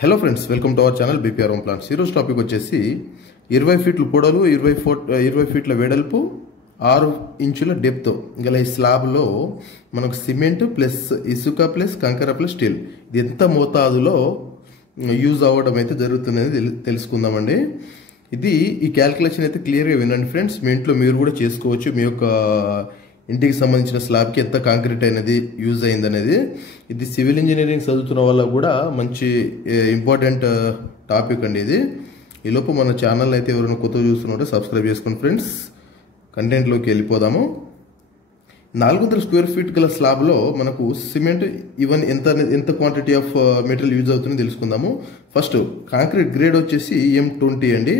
Hello friends, welcome to our channel BPR home plans. ఈరోజు topic వచ్చేసి 20 ఫీట్ల పొడవు, 20 ఫీట్ల వెడల్పు, 6 ఇంచుల డెప్త్ గల ఈ స్లాబ్లో మనకు సిమెంట్ ప్లస్ ఇసుక ప్లస్ కంకర ప్లస్ స్టీల్ ఇది ఎంత మోతాదులో యూజ్ అవ్వడం అయితే జరుగుతున్నది తెలుసుకుందామండి. ఈ క్యాల్కులేషన్ అయితే క్లియర్గా వినండి ఫ్రెండ్స్. మీ ఇంట్లో మీరు కూడా చేసుకోవచ్చు. మీ యొక్క ఇంటికి సంబంధించిన స్లాబ్కి ఎంత కాంక్రీట్ అనేది యూజ్ అయింది అనేది. ఇది సివిల్ ఇంజనీరింగ్ చదువుతున్న వాళ్ళకు కూడా మంచి ఇంపార్టెంట్ టాపిక్ అండి ఇది. ఈలోపు మన ఛానల్ అయితే ఎవరైనా కొత్తగా చూస్తున్నట్టు సబ్స్క్రైబ్ చేసుకోండి ఫ్రెండ్స్. కంటెంట్లోకి వెళ్ళిపోదాము. 400 స్క్వేర్ ఫీట్ గల స్లాబ్లో మనకు సిమెంట్ ఈవెన్ ఎంత క్వాంటిటీ ఆఫ్ మెటీరియల్ యూజ్ అవుతుందో తెలుసుకుందాము. ఫస్ట్ కాంక్రీట్ గ్రేడ్ వచ్చేసి M20 అండి.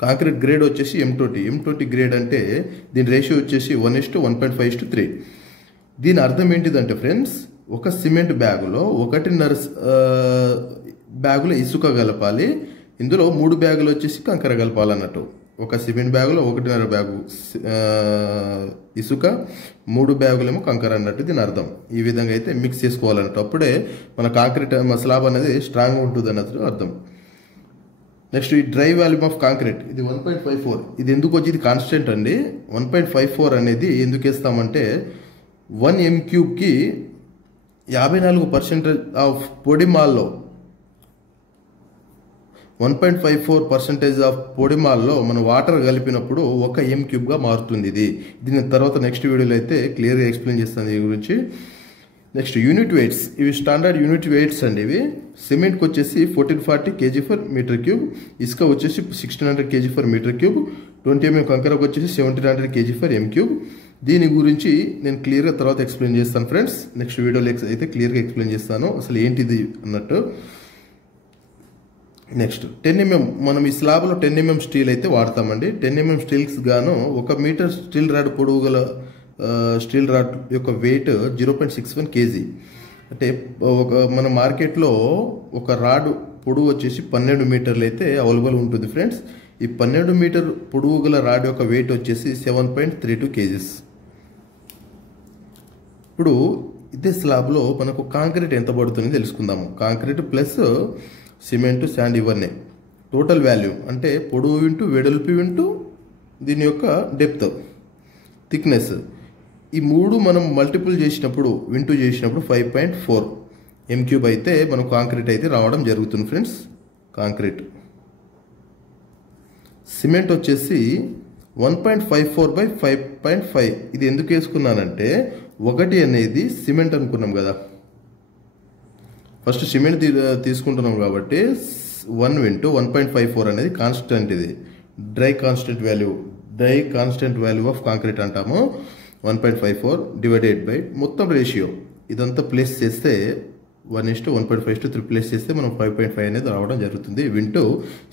కాంక్రీట్ గ్రేడ్ వచ్చేసి M20 గ్రేడ్ అంటే దీని రేషియో వచ్చేసి 1:1.5:3. దీని అర్థం ఏంటిదంటే ఫ్రెండ్స్, ఒక సిమెంట్ బ్యాగులో 1.5 బ్యాగులో ఇసుక కలపాలి. ఇందులో 3 బ్యాగులు వచ్చేసి కంకర కలపాలన్నట్టు. ఒక సిమెంట్ బ్యాగులో 1.5 బ్యాగు ఇసుక, 3 బ్యాగులేమో కంకర అన్నట్టు దీని అర్థం. ఈ విధంగా అయితే మిక్స్ చేసుకోవాలన్నట్టు. అప్పుడే మన కాంక్రీట్ స్లాబ్ అనేది స్ట్రాంగ్ ఉంటుంది అన్నట్టు అర్థం. నెక్స్ట్ ఈ డ్రై వాల్యూమ్ ఆఫ్ కాంక్రీట్ ఇది 1.54. ఇది ఎందుకు వచ్చి ఇది కాన్స్టెంట్ అండి. 1.54 అనేది ఎందుకు వేస్తామంటే 1 m3కి 54% ఆఫ్ పొడిమాల్లో 1.54% ఆఫ్ పొడిమాల్లో మనం వాటర్ కలిపినప్పుడు 1 m3గా మారుతుంది. దీని తర్వాత నెక్స్ట్ వీడియోలో అయితే క్లియర్గా ఎక్స్ప్లెయిన్ చేస్తాను దీని గురించి. నెక్స్ట్ యూనిట్ వెయిట్స్, ఇవి స్టాండర్డ్ యూనిట్ వెయిట్స్ అండి. ఇవి సిమెంట్కి వచ్చేసి 1440 kg/m3, ఇసుక వచ్చేసి 1600 kg/m3, 20 mm కంకరకు వచ్చేసి 1700 kg/m3. దీని గురించి నేను క్లియర్గా తర్వాత ఎక్స్ప్లెయిన్ చేస్తాను ఫ్రెండ్స్. నెక్స్ట్ వీడియోలో అయితే క్లియర్గా ఎక్స్ప్లెయిన్ చేస్తాను అసలు ఏంటిది అన్నట్టు. నెక్స్ట్ 10 mm, మనం ఈ స్లాబ్లో 10 mm స్టీల్ అయితే వాడతామండి. 10 mm స్టీల్స్ గాను 1 మీటర్ స్టీల్ రాడ్ పొడవు గల స్టీల్ రాడ్ యొక్క వెయిట్ 0.61 kg. అంటే మన మార్కెట్లో ఒక రాడ్ పొడవు వచ్చేసి 12 మీటర్లు అయితే అవైలబుల్ ఉంటుంది ఫ్రెండ్స్. ఈ 12 మీటర్ పొడవు గల రాడ్ యొక్క వెయిట్ వచ్చేసి 7.32 kgs. ఇప్పుడు ఇదే స్లాబ్లో మనకు కాంక్రీట్ ఎంత పడుతుందో తెలుసుకుందాము. కాంక్రీట్ ప్లస్ సిమెంట్, శాండ్ ఇవన్నీ టోటల్ వాల్యూ అంటే పొడవు ఇంటూ వెడల్పు ఇంటూ దీని యొక్క డెప్త్, థిక్నెస్, ఈ 3 మనం మల్టిపుల్ చేసినప్పుడు 5.4 m3 అయితే మనం కాంక్రీట్ అయితే రావడం జరుగుతుంది ఫ్రెండ్స్. కాంక్రీట్ సిమెంట్ వచ్చేసి 1.54/5.5. ఇది ఎందుకు వేసుకున్నానంటే 1 అనేది సిమెంట్ అనుకున్నాం కదా, ఫస్ట్ సిమెంట్ తీసుకుంటున్నాం కాబట్టి 1 × 1.54 అనేది కాన్స్టెంట్. ఇది dry constant value of concrete అంటాము. 1.54 డివైడెడ్ బై మొత్తం రేషియో ఇదంతా ప్లేస్ చేస్తే 1:1.5:3 ప్లేస్ చేస్తే మనం 5.5 అనేది రావడం జరుగుతుంది. వింటూ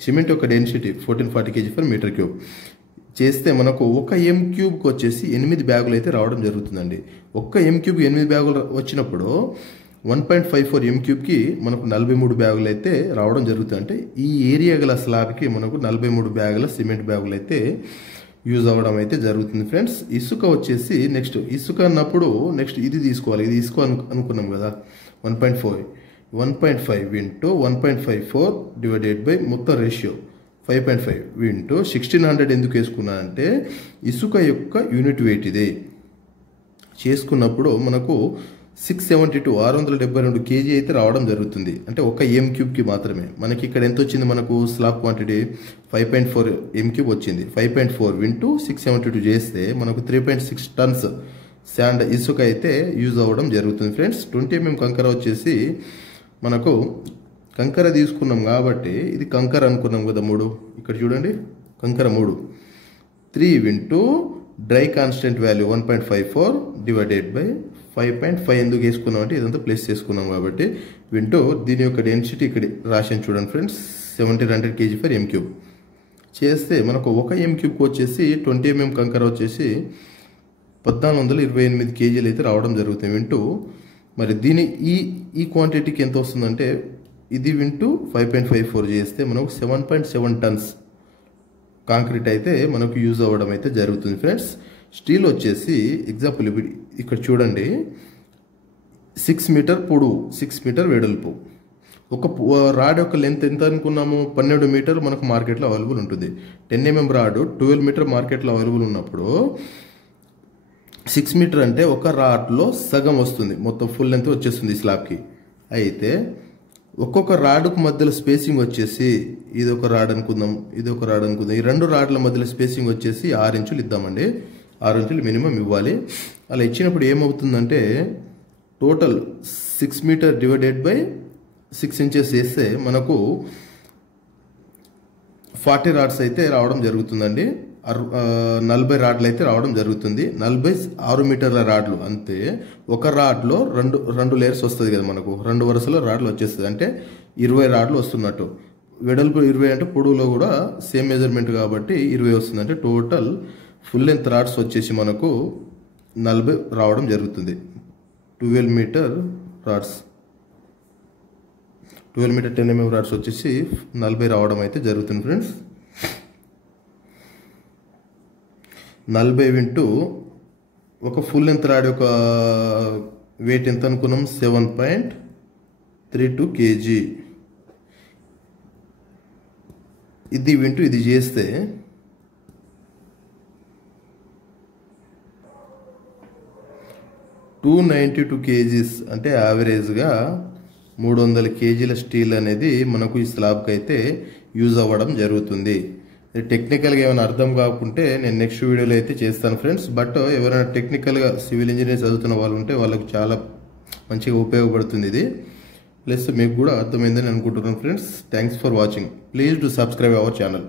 సిమెంట్ యొక్క డెన్సిటీ 1440 kg/m3 చేస్తే మనకు 1 m3కి వచ్చేసి 8 బ్యాగులు అయితే రావడం జరుగుతుందండి. 1 m3కి 8 బ్యాగులు వచ్చినప్పుడు 1.54 m3కి మనకు 43 బ్యాగులు అయితే రావడం జరుగుతుంది. అంటే ఈ ఏరియా గల స్లాబ్కి మనకు 43 బ్యాగుల సిమెంట్ బ్యాగులు అయితే యూజ్ అవ్వడం అయితే జరుగుతుంది ఫ్రెండ్స్. ఇసుక వచ్చేసి నెక్స్ట్ ఇసుక అన్నప్పుడు నెక్స్ట్ ఇది తీసుకోవాలి. ఇది ఇసుక అనుకున్నాం కదా, 1.5 × 1.54 డివైడెడ్ బై మొత్తం రేషియో 5.5 × 1600 ఎందుకు వేసుకున్నానంటే ఇసుక యొక్క యూనిట్ వెయిట్ ఇది చేసుకున్నప్పుడు మనకు 672 kg అయితే రావడం జరుగుతుంది. అంటే 1 m3కి మాత్రమే. మనకి ఇక్కడ ఎంత వచ్చింది, మనకు స్లాబ్ క్వాంటిటీ 5.4 m3 వచ్చింది. 5.4 × 672 చేస్తే మనకు 3.6 tons శాండ్ ఇసుక అయితే యూజ్ అవ్వడం జరుగుతుంది ఫ్రెండ్స్. 20 mm కంకర వచ్చేసి మనకు కంకర తీసుకున్నాం కాబట్టి ఇది కంకర అనుకున్నాం కదా 3. ఇక్కడ చూడండి కంకర 3 × dry constant value 1.54 divided by 5.5 ఎందుకు వేసుకున్నాం అంటే ఇదంతా ప్లేస్ చేసుకున్నాం కాబట్టి వింటూ దీని యొక్క డెన్సిటీ ఇక్కడ రాశాను చూడండి ఫ్రెండ్స్, 1700 kg/m3 చేస్తే మనకు 1 m3కి వచ్చేసి 20 mm కంకర వచ్చేసి 1428 kg అయితే రావడం జరుగుతుంది. వింటూ మరి దీని ఈ క్వాంటిటీకి ఎంత వస్తుందంటే ఇది వింటూ 5.54 చేస్తే మనకు 7.7 tons కాంక్రీట్ అయితే మనకు యూజ్ అవ్వడం అయితే జరుగుతుంది ఫ్రెండ్స్. స్టీల్ వచ్చేసి ఎగ్జాంపుల్ ఇక్కడ చూడండి 6 మీటర్ పొడవు, 6 మీటర్ వెడల్పు, ఒక రాడ్ యొక్క లెంత్ ఎంత అనుకున్నాము, 12 మీటర్లు మనకు మార్కెట్లో అవైలబుల్ ఉంటుంది. 10 mm రాడ్ 12 మీటర్ మార్కెట్లో అవైలబుల్ ఉన్నప్పుడు 6 మీటర్ అంటే ఒక రాడ్లో సగం వస్తుంది, మొత్తం ఫుల్ లెంత్ వచ్చేస్తుంది ఈ స్లాబ్కి. అయితే ఒక్కొక్క రాడ్కు మధ్యలో స్పేసింగ్ వచ్చేసి ఇది ఒక రాడ్ అనుకుందాం, ఇది ఒక రాడ్ అనుకుందాం, ఈ 2 రాడ్ల మధ్యలో స్పేసింగ్ వచ్చేసి 6 ఇంచులు ఇద్దామండి. 6 ఇంచులు మినిమం ఇవ్వాలి. అలా ఇచ్చినప్పుడు ఏమవుతుందంటే total 6 metre divided by 6 inches వేస్తే మనకు 40 రాడ్స్ అయితే రావడం జరుగుతుందండి. 40 రాడ్లు అయితే రావడం జరుగుతుంది. 46 మీటర్ల రాడ్లు అంతే. ఒక రాడ్లో రెండు లేయర్స్ వస్తుంది కదా మనకు, 2 వరుసలో రాడ్లు వచ్చేస్తుంది. అంటే 20 రాడ్లు వస్తున్నట్టు. వెడల్పు 20 అంటే పొడవులో కూడా సేమ్ మెజర్మెంట్ కాబట్టి 20 వస్తుంది. అంటే టోటల్ ఫుల్ లెంత్ రాడ్స్ వచ్చేసి మనకు 40 రావడం జరుగుతుంది. 12 metre rods, 12 metre 10 mm rods వచ్చేసి 40 రావడం అయితే జరుగుతుంది ఫ్రెండ్స్. 40 ఇంటూ ఒక ఫుల్ లెంత్ రాడ్ యొక్క వెయిట్ ఎంత అనుకున్నాం, 7.32 kg. ఇది ఇంటూ ఇది చేస్తే 292 kgs అంటే యావరేజ్గా 300 kgల స్టీల్ అనేది మనకు ఈ స్లాబ్కి అయితే యూజ్ అవ్వడం జరుగుతుంది. టెక్నికల్గా ఏమైనా అర్థం కాకుంటే నేను నెక్స్ట్ వీడియోలో అయితే చేస్తాను ఫ్రెండ్స్. బట్ ఎవరైనా టెక్నికల్గా సివిల్ ఇంజనీర్ చదువుతున్న వాళ్ళు ఉంటే వాళ్ళకు చాలా మంచిగా ఉపయోగపడుతుంది ఇది. ప్లస్ మీకు కూడా అర్థమైందని అనుకుంటున్నాను friends. Thanks for watching. Please to subscribe our channel.